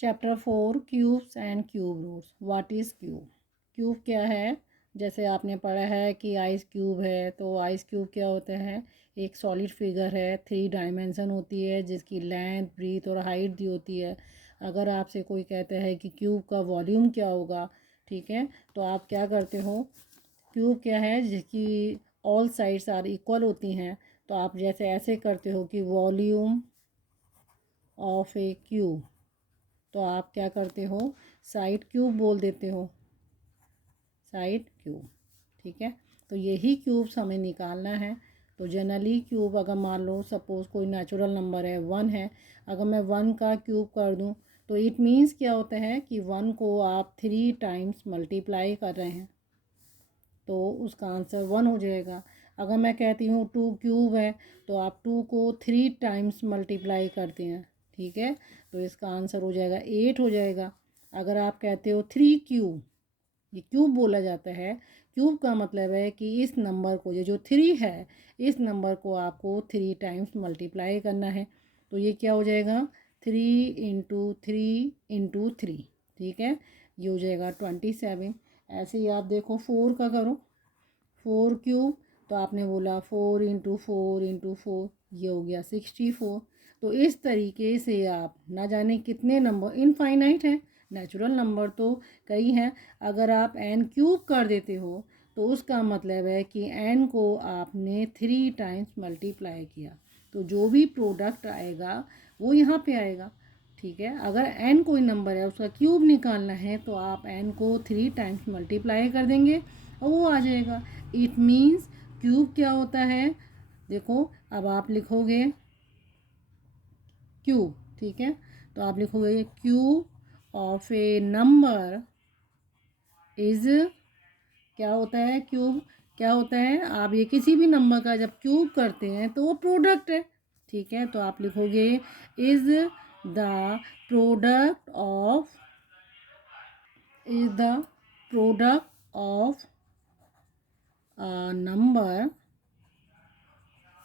Chapter 4 cubes and cube roots. What is cube? Cube क्या है? जैसे आपने पढ़ा है कि आइस क्यूब है, तो आइस क्यूब क्या होता है? एक सॉलिड फिगर है, 3 डायमेंशन होती है जिसकी लेंथ, ब्रीथ और हाइट दी होती है। अगर आपसे कोई कहता है कि क्यूब का वॉल्यूम क्या होगा, ठीक है, तो आप क्या करते हो? क्यूब क्या है जिसकी ऑल साइड्स आर इक्वल होती हैं, तो आप जैसे ऐसे करते हो कि वॉल्यूम ऑफ ए क्यूब, तो आप क्या करते हो? साइड क्यूब बोल देते हो, साइड क्यूब। ठीक है, तो यही क्यूब्स हमें निकालना है। तो जनरली क्यूब अगर मान लो सपोज़ कोई नेचुरल नंबर है 1 है, अगर मैं 1 का क्यूब कर दूं तो इट मीन्स क्या होता है कि 1 को आप 3 टाइम्स मल्टीप्लाई कर रहे हैं, तो उसका आंसर 1 हो जाएगा। अगर मैं कहती हूँ 2 क्यूब है, तो आप 2 को 3 टाइम्स मल्टीप्लाई करते हैं, ठीक है, तो इसका आंसर हो जाएगा 8 हो जाएगा। अगर आप कहते हो 3 क्यूब, ये क्यूब बोला जाता है। क्यूब का मतलब है कि इस नंबर को, ये जो 3 है, इस नंबर को आपको 3 टाइम्स मल्टीप्लाई करना है, तो ये क्या हो जाएगा? 3 × 3 × 3, ठीक है, ये हो जाएगा 27। ऐसे ही आप देखो 4 का करो, 4 क्यूब, तो आपने बोला 4 × 4 × 4, ये हो गया 64। तो इस तरीके से आप ना जाने कितने नंबर, इनफाइनाइट है, नेचुरल नंबर तो कई हैं। अगर आप n क्यूब कर देते हो तो उसका मतलब है कि n को आपने 3 टाइम्स मल्टीप्लाई किया, तो जो भी प्रोडक्ट आएगा वो यहाँ पे आएगा। ठीक है, अगर n कोई नंबर है उसका क्यूब निकालना है तो आप n को 3 टाइम्स मल्टीप्लाई कर देंगे और वो आ जाएगा। इट मीन्स क्यूब क्या होता है? देखो अब आप लिखोगे क्यूब, ठीक है, तो आप लिखोगे cube of A number is, क्या होता है क्यूब? क्या होता है? आप ये किसी भी नंबर का जब क्यूब करते हैं तो वो प्रोडक्ट है, ठीक है, तो आप लिखोगे is the product of, is the product of number,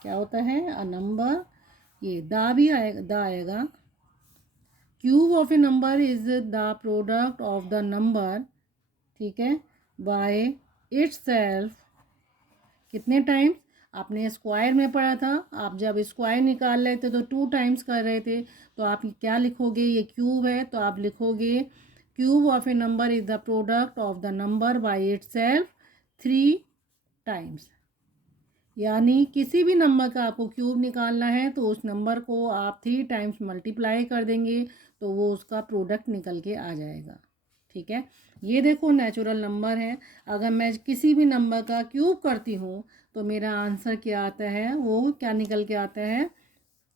क्या होता है? अ नंबर, ये दा भी आएगा, दा आएगा। Cube of A number is the product of the number, ठीक है, बाय इटसेल्फ। कितने टाइम्स? आपने स्क्वायर में पढ़ा था, आप जब स्क्वायर निकाल रहे थे तो 2 टाइम्स कर रहे थे, तो आप क्या लिखोगे? ये क्यूब है तो आप लिखोगे cube of A number is the product of the number by itself 3 times. यानी किसी भी नंबर का आपको क्यूब निकालना है तो उस नंबर को आप 3 टाइम्स मल्टीप्लाई कर देंगे तो वो उसका प्रोडक्ट निकल के आ जाएगा। ठीक है, ये देखो नेचुरल नंबर है। अगर मैं किसी भी नंबर का क्यूब करती हूँ तो मेरा आंसर क्या आता है? वो क्या निकल के आता है?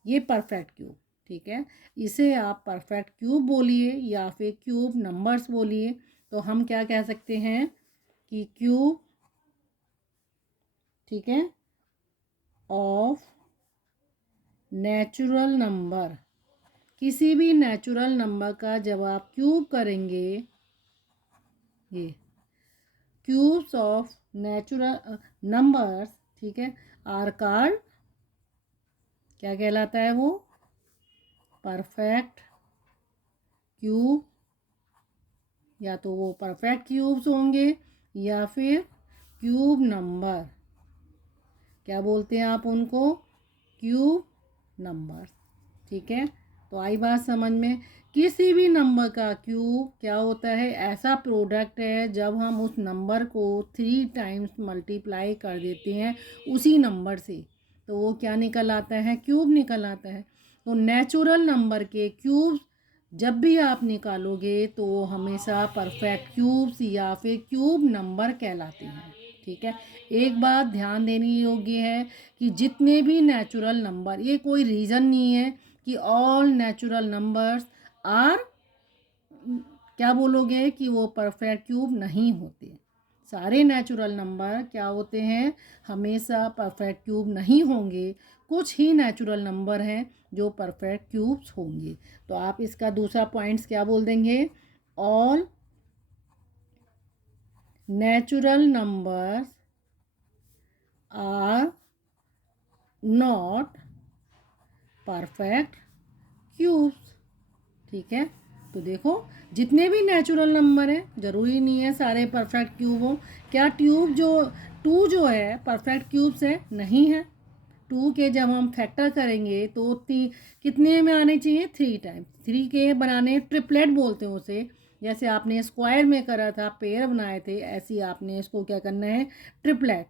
ये परफेक्ट क्यूब। ठीक है, इसे आप परफेक्ट क्यूब बोलिए या फिर क्यूब नंबर्स बोलिए। तो हम क्या कह सकते हैं कि क्यूब, ठीक है, ऑफ नेचुरल नंबर, किसी भी नेचुरल नंबर का जब आप क्यूब करेंगे, ये क्यूब्स ऑफ नेचुरल नंबर्स, ठीक है, आर कॉल्ड, क्या कहलाता है वो? Perfect cube. या तो वो परफेक्ट क्यूब्स होंगे या फिर क्यूब नंबर, क्या बोलते हैं आप उनको? Cube number. ठीक है, तो आई बात समझ में? किसी भी नंबर का क्यूब क्या होता है? ऐसा प्रोडक्ट है जब हम उस नंबर को 3 टाइम्स मल्टीप्लाई कर देते हैं उसी नंबर से, तो वो क्या निकल आता है? क्यूब निकल आता है। तो नेचुरल नंबर के क्यूब्स जब भी आप निकालोगे तो वो हमेशा परफेक्ट क्यूब्स या फिर क्यूब नंबर कहलाते हैं। ठीक है, एक बात ध्यान देने योग्य है कि जितने भी नेचुरल नंबर, ये कोई रीज़न नहीं है कि ऑल नेचुरल नंबर्स आर, क्या बोलोगे कि वो परफेक्ट क्यूब नहीं होते। सारे नेचुरल नंबर क्या होते हैं? हमेशा परफेक्ट क्यूब नहीं होंगे। कुछ ही नेचुरल नंबर हैं जो परफेक्ट क्यूब्स होंगे। तो आप इसका दूसरा पॉइंट्स क्या बोल देंगे? All natural numbers are not perfect cubes. ठीक है, तो देखो जितने भी नेचुरल नंबर हैं, ज़रूरी नहीं है सारे परफेक्ट क्यूब हो। क्या ट्यूब जो टू जो है परफेक्ट क्यूब से नहीं है। टू के जब हम फैक्टर करेंगे तो कितने में आने चाहिए, 3 टाइम्स। 3 के बनाने ट्रिपलेट बोलते हैं उसे। जैसे आपने स्क्वायर में करा था, पेयर बनाए थे, ऐसे ही आपने इसको क्या करना है, ट्रिपलेट।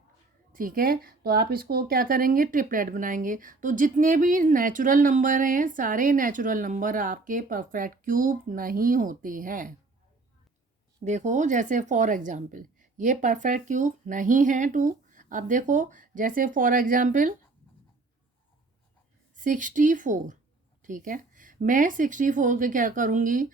ठीक है, तो आप इसको क्या करेंगे, ट्रिपलेट बनाएंगे। तो जितने भी नेचुरल नंबर हैं, सारे नेचुरल नंबर आपके परफेक्ट क्यूब नहीं होते हैं। देखो जैसे फॉर एग्जांपल ये परफेक्ट क्यूब नहीं है टू। अब देखो जैसे फॉर एग्जांपल 64। ठीक है, मैं 64 के क्या करूँगी,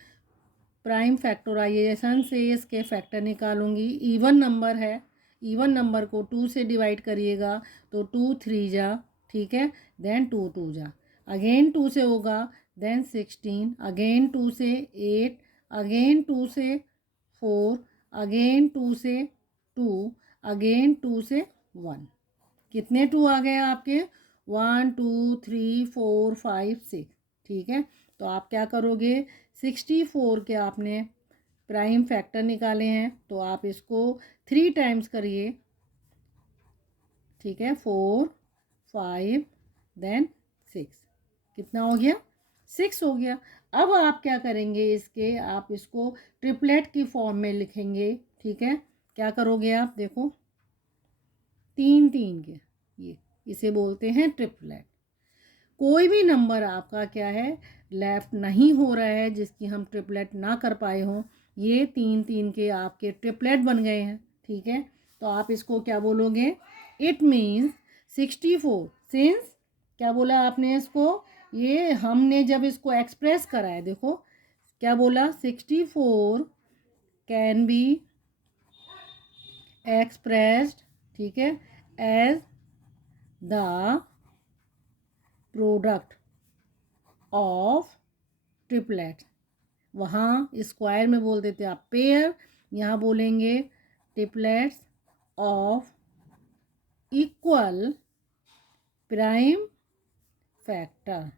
प्राइम फैक्टराइजेशन से इसके फैक्टर निकालूंगी। इवन नंबर है, इवन नंबर को 2 से डिवाइड करिएगा तो 2 3 जा, ठीक है, देन 2 2 जा, अगेन 2 से होगा, देन 16, अगेन 2 से 8, अगेन 2 से 4, अगेन 2 से 2, अगेन 2 से 1। कितने 2 आ गए आपके, 1 2 3 4 5 6। ठीक है, तो आप क्या करोगे, 64 के आपने प्राइम फैक्टर निकाले हैं तो आप इसको 3 टाइम्स करिए। ठीक है, 4 5 देन 6, कितना हो गया, 6 हो गया। अब आप क्या करेंगे, इसके आप इसको ट्रिपलेट की फॉर्म में लिखेंगे। ठीक है, क्या करोगे आप, देखो 3 3 के, ये इसे बोलते हैं ट्रिपलेट। कोई भी नंबर आपका क्या है, लेफ्ट नहीं हो रहा है जिसकी हम ट्रिपलेट ना कर पाए हों, ये 3 3 के आपके ट्रिपलेट बन गए हैं। ठीक है, तो आप इसको क्या बोलोगे, इट मीन्स 64 सिंस, क्या बोला आपने इसको, ये हमने जब इसको एक्सप्रेस करा है, देखो क्या बोला, 64 कैन बी एक्सप्रेस्ड, ठीक है, as the product of triplet. वहाँ स्क्वायर में बोल देते आप पेयर, यहाँ बोलेंगे triplets of equal prime factor.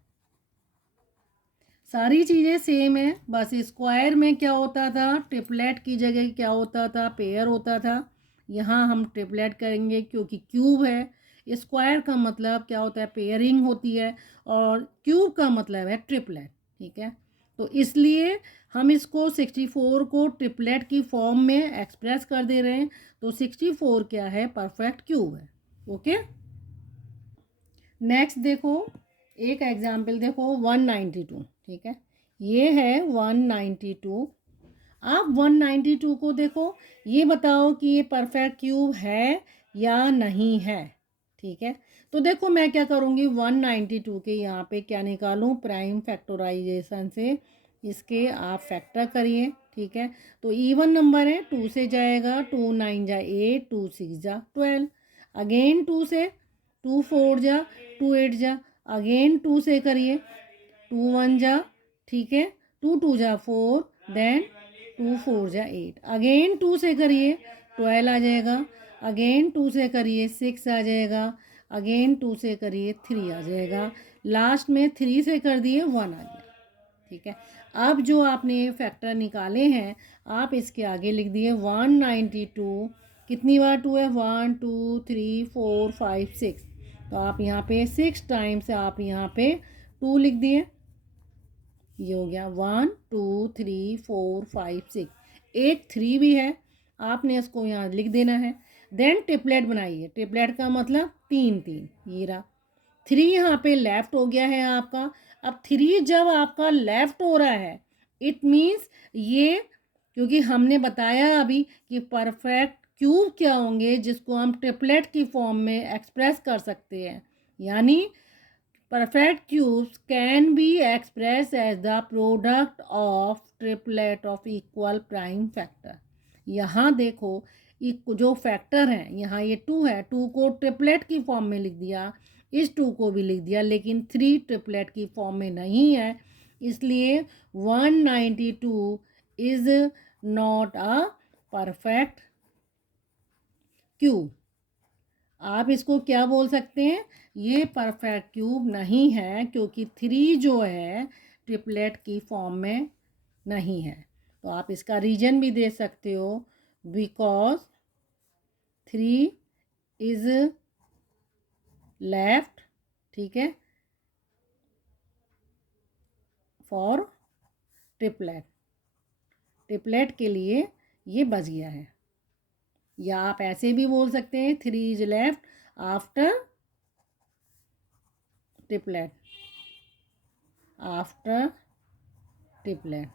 सारी चीज़ें सेम है, बस स्क्वायर में क्या होता था, ट्रिपलेट की जगह क्या होता था, पेयर होता था। यहाँ हम ट्रिपलेट करेंगे क्योंकि क्यूब है। स्क्वायर का मतलब क्या होता है, पेयरिंग होती है, और क्यूब का मतलब है ट्रिपलेट। ठीक है, तो इसलिए हम इसको 64 को ट्रिपलेट की फॉर्म में एक्सप्रेस कर दे रहे हैं। तो 64 क्या है, परफेक्ट क्यूब है। ओके, नेक्स्ट देखो एक एग्जाम्पल देखो 192। ठीक है, ये है 192। आप 192 को देखो, ये बताओ कि ये परफेक्ट क्यूब है या नहीं है। ठीक है, तो देखो मैं क्या करूँगी, 192 के यहाँ पे क्या निकालूँ, प्राइम फैक्टराइजेशन से इसके आप फैक्टर करिए। ठीक है, तो इवन नंबर है, 2 से जाएगा, 2 9 जा 8, 2 6 जा 12, अगेन 2 से, 2 4 जा, 2 8 जा, अगेन 2 से करिए, 2 1 जा, ठीक है, 2 2 जा 4, देन 2 4 जा 8, अगेन 2 से करिए 12 आ जाएगा, अगेन 2 से करिए 6 आ जाएगा, अगेन 2 से करिए 3 आ जाएगा, लास्ट में 3 से कर दिए 1 आ गया। ठीक है, अब जो आपने फैक्टर निकाले हैं आप इसके आगे लिख दिए 192। कितनी बार 2 है, 1 2 3 4 5 6, तो आप यहाँ पे 6 टाइम्स आप यहाँ पे 2 लिख दिए। ये हो गया 1 2 3 4 5 6, एक 3 भी है, आपने इसको यहाँ लिख देना है। देन ट्रिपलेट बनाइए, ट्रिपलेट का मतलब 3 3, ये रहा 3 यहाँ पे लेफ्ट हो गया है आपका। अब 3 जब आपका लेफ्ट हो रहा है, इट मीन्स ये, क्योंकि हमने बताया अभी कि परफेक्ट क्यूब क्या होंगे जिसको हम ट्रिपलेट की फॉर्म में एक्सप्रेस कर सकते हैं, यानी perfect cubes can be expressed as the product of triplet of equal prime factor। यहाँ देखो जो फैक्टर हैं, यहाँ ये 2 है, 2 को ट्रिपलेट की फॉर्म में लिख दिया, इस 2 को भी लिख दिया, लेकिन 3 ट्रिपलेट की फॉर्म में नहीं है, इसलिए 192 is not a perfect cube. आप इसको क्या बोल सकते हैं, ये परफेक्ट क्यूब नहीं है, क्योंकि 3 जो है ट्रिपलेट की फॉर्म में नहीं है। तो आप इसका रीजन भी दे सकते हो, बिकॉज 3 इज लेफ्ट, ठीक है, फॉर ट्रिपलेट, ट्रिपलेट के लिए ये बच गया है। या आप ऐसे भी बोल सकते हैं 3 is left after triplet, after triplet,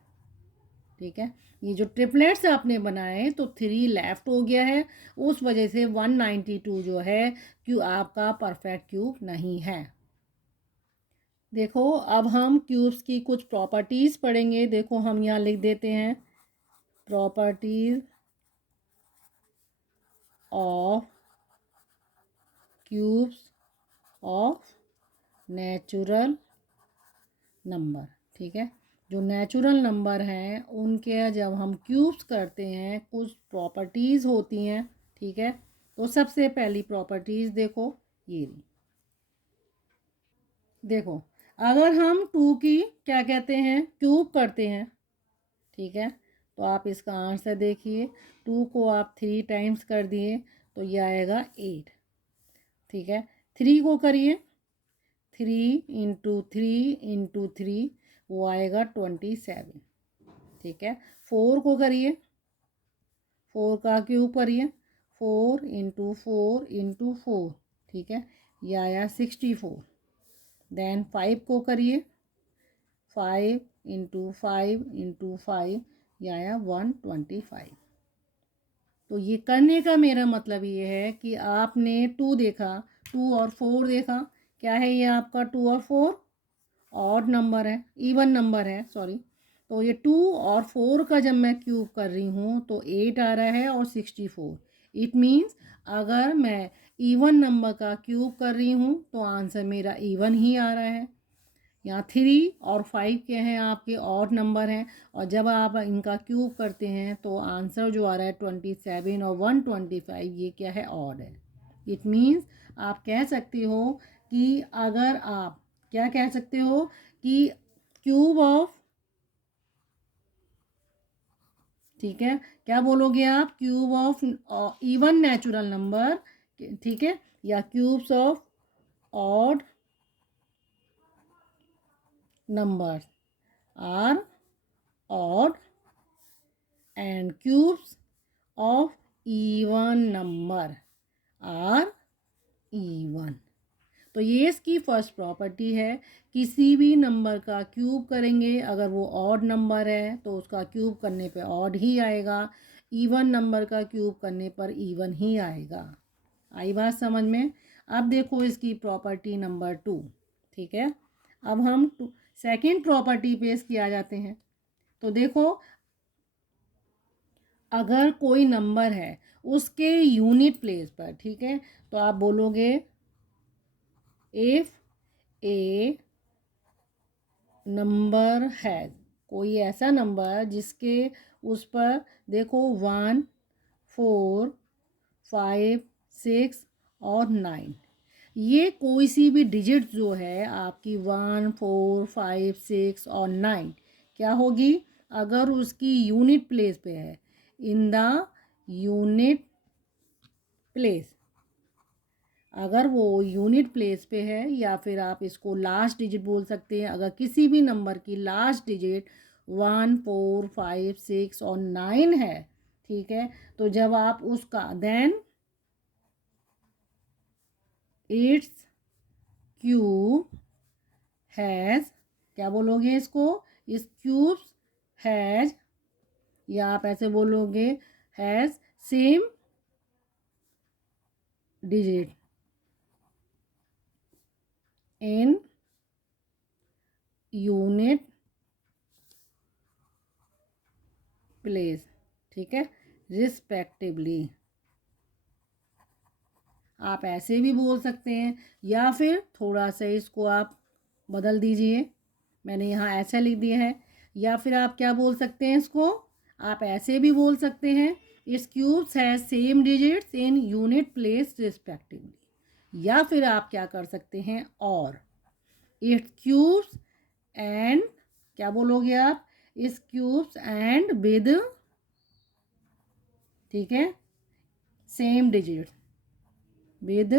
ठीक है। ये जो ट्रिपलेट्स आपने बनाए तो 3 लेफ्ट हो गया है, उस वजह से 192 जो है क्यों आपका परफेक्ट क्यूब नहीं है। देखो अब हम क्यूब्स की कुछ प्रॉपर्टीज़ पढ़ेंगे। देखो हम यहाँ लिख देते हैं properties of cubes of natural number, ठीक है। जो नेचुरल नंबर हैं उनके जब हम क्यूब्स करते हैं कुछ प्रॉपर्टीज़ होती हैं, ठीक है। तो सबसे पहली प्रॉपर्टीज़ देखो ये रही। देखो अगर हम 2 की क्या कहते हैं क्यूब करते हैं, ठीक है, तो आप इसका आंसर देखिए। 2 को आप 3 टाइम्स कर दिए तो ये आएगा 8, ठीक है। 3 को करिए, 3 इंटू 3 वो आएगा 27, ठीक है। 4 को करिए, 4 का क्यूब करिए, 4 इंटू 4, ठीक है, ये आया 64। देन 5 को करिए, 5 इंटू 5 ये आया 125। तो ये करने का मेरा मतलब ये है कि आपने 2 देखा, 2 और 4 देखा, क्या है ये आपका 2 और 4 ऑड नंबर है, इवन नंबर है, सॉरी। तो ये 2 और 4 का जब मैं क्यूब कर रही हूँ तो 8 आ रहा है और 64। इट मीन्स अगर मैं इवन नंबर का क्यूब कर रही हूँ तो आंसर मेरा इवन ही आ रहा है। यहाँ 3 और 5 के हैं आपके ऑड नंबर हैं, और जब आप इनका क्यूब करते हैं तो आंसर जो आ रहा है 27 और 125 ये क्या है ऑड है। इट मीन्स आप कह सकते हो कि अगर आप क्या कह सकते हो कि क्यूब ऑफ, ठीक है, क्या बोलोगे आप, cube of even natural number, ठीक है, या cubes of odd numbers are odd and cubes of even number are even। तो ये इसकी फर्स्ट प्रॉपर्टी है। किसी भी नंबर का क्यूब करेंगे अगर वो ऑड नंबर है तो उसका क्यूब करने पे ऑड ही आएगा, इवन नंबर का क्यूब करने पर इवन ही आएगा। आई बात समझ में। अब देखो इसकी प्रॉपर्टी नंबर 2, ठीक है। अब हम सेकेंड प्रॉपर्टी पे इसकी आ जाते हैं। तो देखो अगर कोई नंबर है उसके यूनिट प्लेस पर, ठीक है, तो आप बोलोगे इफ ए नंबर है, कोई ऐसा नंबर जिसके उस पर देखो 1 4 5 6 और 9, ये कोई सी भी डिजिट जो है आपकी 1 4 5 6 और 9 क्या होगी अगर उसकी यूनिट प्लेस पे है, इन द यूनिट प्लेस। अगर वो यूनिट प्लेस पे है या फिर आप इसको लास्ट डिजिट बोल सकते हैं, अगर किसी भी नंबर की लास्ट डिजिट 1 4 5 6 और 9 है, ठीक है, तो जब आप उसका देन इट्स क्यूब हैज़, क्या बोलोगे इसको, इस क्यूब हैज़, या आप ऐसे बोलोगे has same digit in unit place, ठीक है, रिस्पेक्टिवली। आप ऐसे भी बोल सकते हैं या फिर थोड़ा सा इसको आप बदल दीजिए, मैंने यहाँ ऐसा लिख दिया है। या फिर आप क्या बोल सकते हैं इसको, आप ऐसे भी बोल सकते हैं इस क्यूब्स है same digits in unit place respectively. या फिर आप क्या कर सकते हैं और इट्स क्यूब्स एंड क्या बोलोगे आप, इस क्यूब्स एंड विद, ठीक है, same digit, with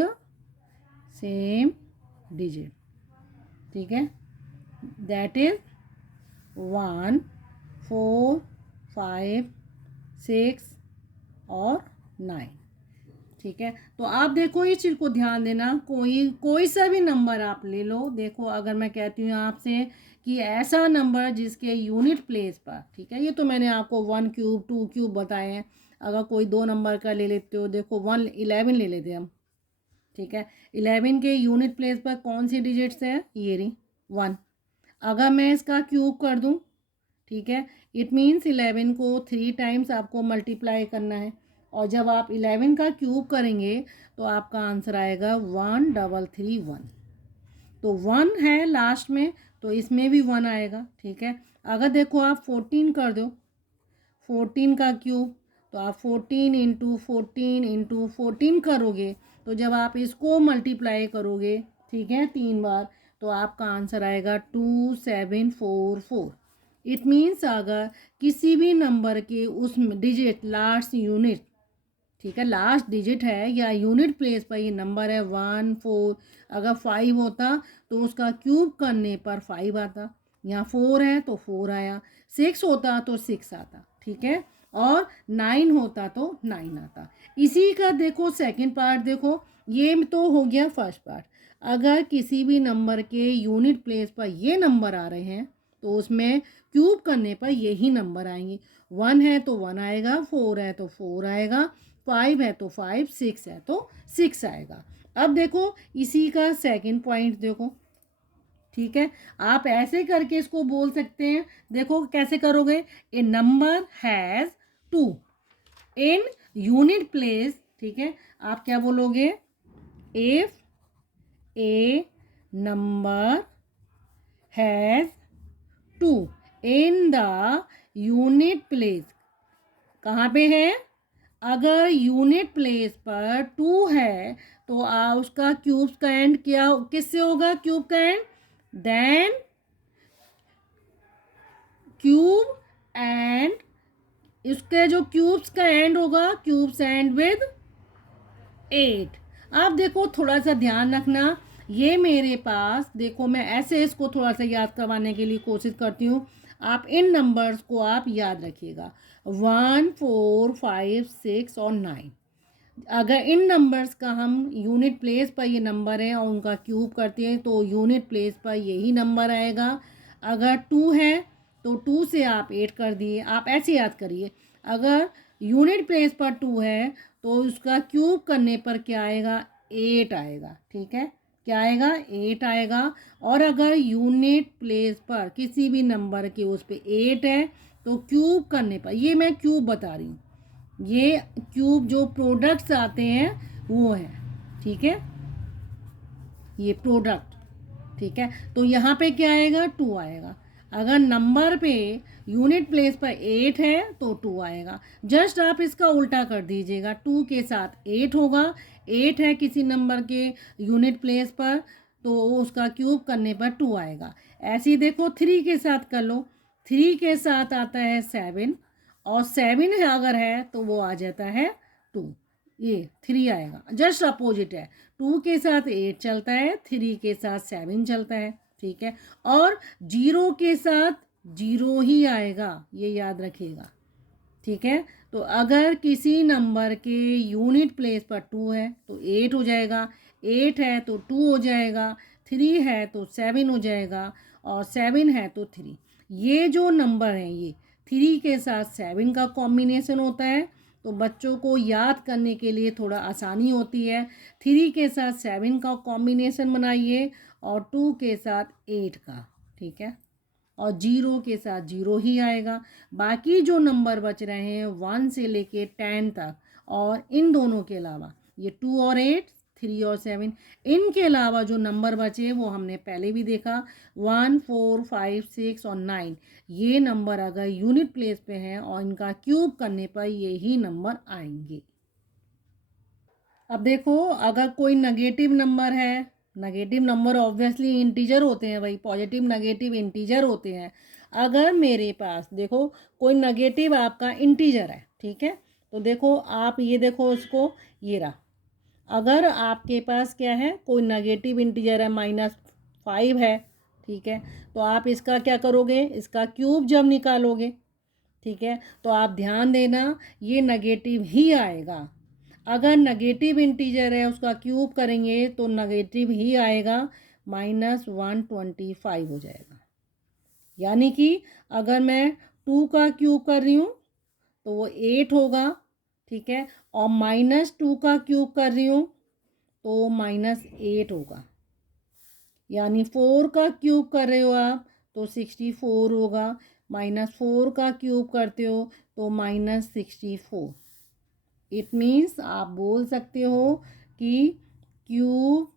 same digit, ठीक है, दैट इज 1, 4, 5, 6 और 9, ठीक है। तो आप देखो इस चीज़ को ध्यान देना, कोई सा भी नंबर आप ले लो। देखो अगर मैं कहती हूँ आपसे कि ऐसा नंबर जिसके यूनिट प्लेस पर, ठीक है, ये तो मैंने आपको 1 क्यूब 2 क्यूब बताए हैं। अगर कोई 2 नंबर का ले लेते हो, देखो 11 ले लेते हैं हम, ठीक है। 11 के यूनिट प्लेस पर कौन सी डिजिट्स है, ये रही 1। अगर मैं इसका क्यूब कर दूँ, ठीक है, इट मीन्स 11 को 3 टाइम्स आपको मल्टीप्लाई करना है। और जब आप 11 का क्यूब करेंगे तो आपका आंसर आएगा 1331। तो 1 है लास्ट में, तो इसमें भी 1 आएगा, ठीक है। अगर देखो आप 14 कर दो, 14 का क्यूब, तो आप 14 इंटू 14 इंटू 14 करोगे, तो जब आप इसको मल्टीप्लाई करोगे, ठीक है, 3 बार, तो आपका आंसर आएगा 2744। इट मीन्स अगर किसी भी नंबर के उस डिजिट लास्ट यूनिट, ठीक है, लास्ट डिजिट है या यूनिट प्लेस पर ये नंबर है 1 4, अगर 5 होता तो उसका क्यूब करने पर 5 आता, यहाँ 4 है तो 4 आया, 6 होता तो 6 आता, ठीक है, और 9 होता तो 9 आता। इसी का देखो सेकंड पार्ट, देखो ये तो हो गया फर्स्ट पार्ट। अगर किसी भी नंबर के यूनिट प्लेस पर ये नंबर आ रहे हैं तो उसमें क्यूब करने पर यही नंबर आएंगे। 1 है तो 1 आएगा, 4 है तो 4 आएगा, 5 है तो 5, 6 है तो 6 आएगा। अब देखो इसी का सेकंड पॉइंट देखो, ठीक है, आप ऐसे करके इसको बोल सकते हैं। देखो कैसे करोगे, a number has 2 in unit place, ठीक है, आप क्या बोलोगे, if a number has 2 in the unit place, कहाँ पे है, अगर यूनिट प्लेस पर 2 है तो उसका क्यूब का एंड क्या किससे होगा, क्यूब का एंड, देन क्यूब एंड, इसके जो क्यूब्स का एंड होगा, क्यूब्स एंड विद 8। अब देखो थोड़ा सा ध्यान रखना, ये मेरे पास देखो मैं ऐसे इसको थोड़ा सा याद करवाने के लिए कोशिश करती हूँ। आप इन नंबर्स को आप याद रखिएगा, 1 4 5 6 और 9। अगर इन नंबर्स का हम यूनिट प्लेस पर ये नंबर है और उनका क्यूब करते हैं तो यूनिट प्लेस पर यही नंबर आएगा। अगर 2 है तो 2 से आप 8 कर दिए, आप ऐसे याद करिए। अगर यूनिट प्लेस पर 2 है तो उसका क्यूब करने पर क्या आएगा, 8 आएगा, ठीक है, क्या आएगा, 8 आएगा। और अगर यूनिट प्लेस पर किसी भी नंबर के उस पर 8 है तो क्यूब करने पर, ये मैं क्यूब बता रही हूँ, ये क्यूब जो प्रोडक्ट्स आते हैं वो है, ठीक है, ये प्रोडक्ट, ठीक है। तो यहाँ पे क्या आएगा, 2 आएगा। अगर नंबर पे यूनिट प्लेस पर 8 है तो 2 आएगा। जस्ट आप इसका उल्टा कर दीजिएगा, 2 के साथ 8 होगा, 8 है किसी नंबर के यूनिट प्लेस पर तो उसका क्यूब करने पर 2 आएगा। ऐसे ही देखो 3 के साथ कर लो, 3 के साथ आता है 7 और 7 अगर है तो वो आ जाता है 2, ये 3 आएगा। जस्ट अपोजिट है, 2 के साथ 8 चलता है, 3 के साथ 7 चलता है, ठीक है। और 0 के साथ 0 ही आएगा, ये याद रखिएगा, ठीक है। तो अगर किसी नंबर के यूनिट प्लेस पर 2 है तो 8 हो जाएगा, 8 है तो 2 हो जाएगा, 3 है तो 7 हो जाएगा और 7 है तो 3। ये जो नंबर है ये 3 के साथ 7 का कॉम्बिनेशन होता है, तो बच्चों को याद करने के लिए थोड़ा आसानी होती है। 3 के साथ 7 का कॉम्बिनेशन बनाइए और 2 के साथ 8 का, ठीक है, और 0 के साथ 0 ही आएगा। बाकी जो नंबर बच रहे हैं 1 से लेके 10 तक, और इन दोनों के अलावा ये 2 और 8, 3 और 7, इनके अलावा जो नंबर बचे वो हमने पहले भी देखा, 1 4 5 6 और 9, ये नंबर अगर यूनिट प्लेस पे हैं और इनका क्यूब करने पर यही नंबर आएंगे। अब देखो अगर कोई नेगेटिव नंबर है, नेगेटिव नंबर ऑब्वियसली इंटीजर होते हैं भाई, पॉजिटिव नेगेटिव इंटीजर होते हैं। अगर मेरे पास देखो कोई नेगेटिव आपका इंटीजर है, ठीक है, तो देखो आप ये देखो इसको, ये रहा। अगर आपके पास क्या है, कोई नेगेटिव इंटीजर है, -5 है, ठीक है, तो आप इसका क्या करोगे, इसका क्यूब जब निकालोगे, ठीक है, तो आप ध्यान देना ये नेगेटिव ही आएगा। अगर नेगेटिव इंटीजर है उसका क्यूब करेंगे तो नेगेटिव ही आएगा, -125 हो जाएगा। यानी कि अगर मैं 2 का क्यूब कर रही हूँ तो वो 8 होगा, ठीक है, और -2 का क्यूब कर रही हूँ तो -8 होगा। यानी 4 का क्यूब कर रहे हो आप तो 64 होगा, -4 का क्यूब करते हो तो -64। इट मीन्स आप बोल सकते हो कि cube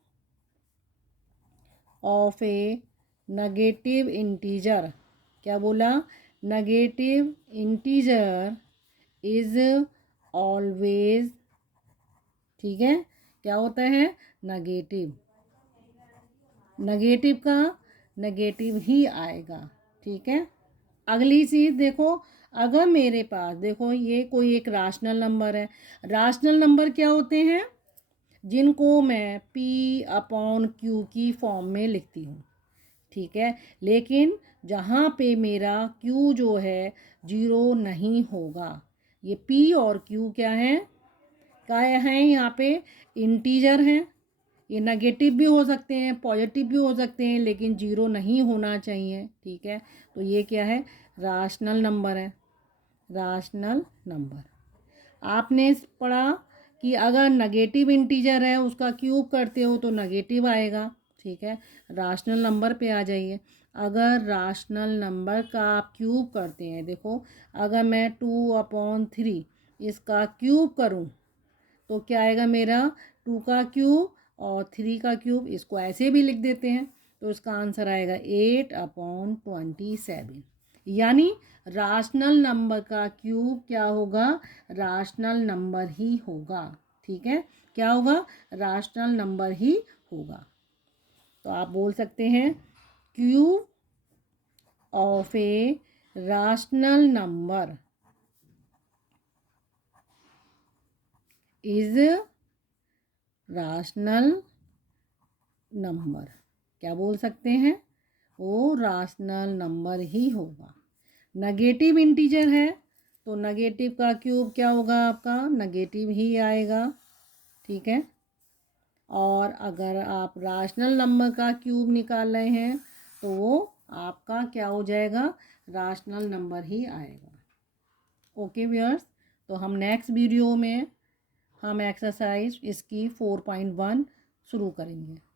of A negative integer, क्या बोला, नेगेटिव इंटीजर इज ऑलवेज, ठीक है, क्या होता है, नेगेटिव, नेगेटिव का नेगेटिव ही आएगा, ठीक है। अगली चीज़ देखो, अगर मेरे पास देखो ये कोई एक राशनल नंबर है, राशनल नंबर क्या होते हैं, जिनको मैं P/Q की फॉर्म में लिखती हूँ, ठीक है, लेकिन जहाँ पे मेरा Q जो है 0 नहीं होगा। ये P और Q क्या है, क्या है, यहाँ पे इंटीजर हैं, ये नेगेटिव भी हो सकते हैं, पॉजिटिव भी हो सकते हैं, लेकिन 0 नहीं होना चाहिए, ठीक है, तो ये क्या है, राशनल नंबर है, राशनल नंबर। आपने पढ़ा कि अगर नेगेटिव इंटीजर है उसका क्यूब करते हो तो नेगेटिव आएगा, ठीक है। राशनल नंबर पे आ जाइए। अगर राशनल नंबर का आप क्यूब करते हैं, देखो अगर मैं 2/3 इसका क्यूब करूं तो क्या आएगा मेरा, 2 का क्यूब और 3 का क्यूब, इसको ऐसे भी लिख देते हैं, तो इसका आंसर आएगा 8/27। यानी राशनल नंबर का क्यूब क्या होगा, राशनल नंबर ही होगा, ठीक है, क्या होगा, राशनल नंबर ही होगा। तो आप बोल सकते हैं cube of A rational number is rational number, क्या बोल सकते हैं, वो राशनल नंबर ही होगा। नेगेटिव इंटीजर है तो नेगेटिव का क्यूब क्या होगा, आपका नेगेटिव ही आएगा, ठीक है। और अगर आप राशनल नंबर का क्यूब निकाल रहे हैं तो वो आपका क्या हो जाएगा, राशनल नंबर ही आएगा। ओके व्यूअर्स, तो हम नेक्स्ट वीडियो में हम एक्सरसाइज इसकी 4.1 शुरू करेंगे।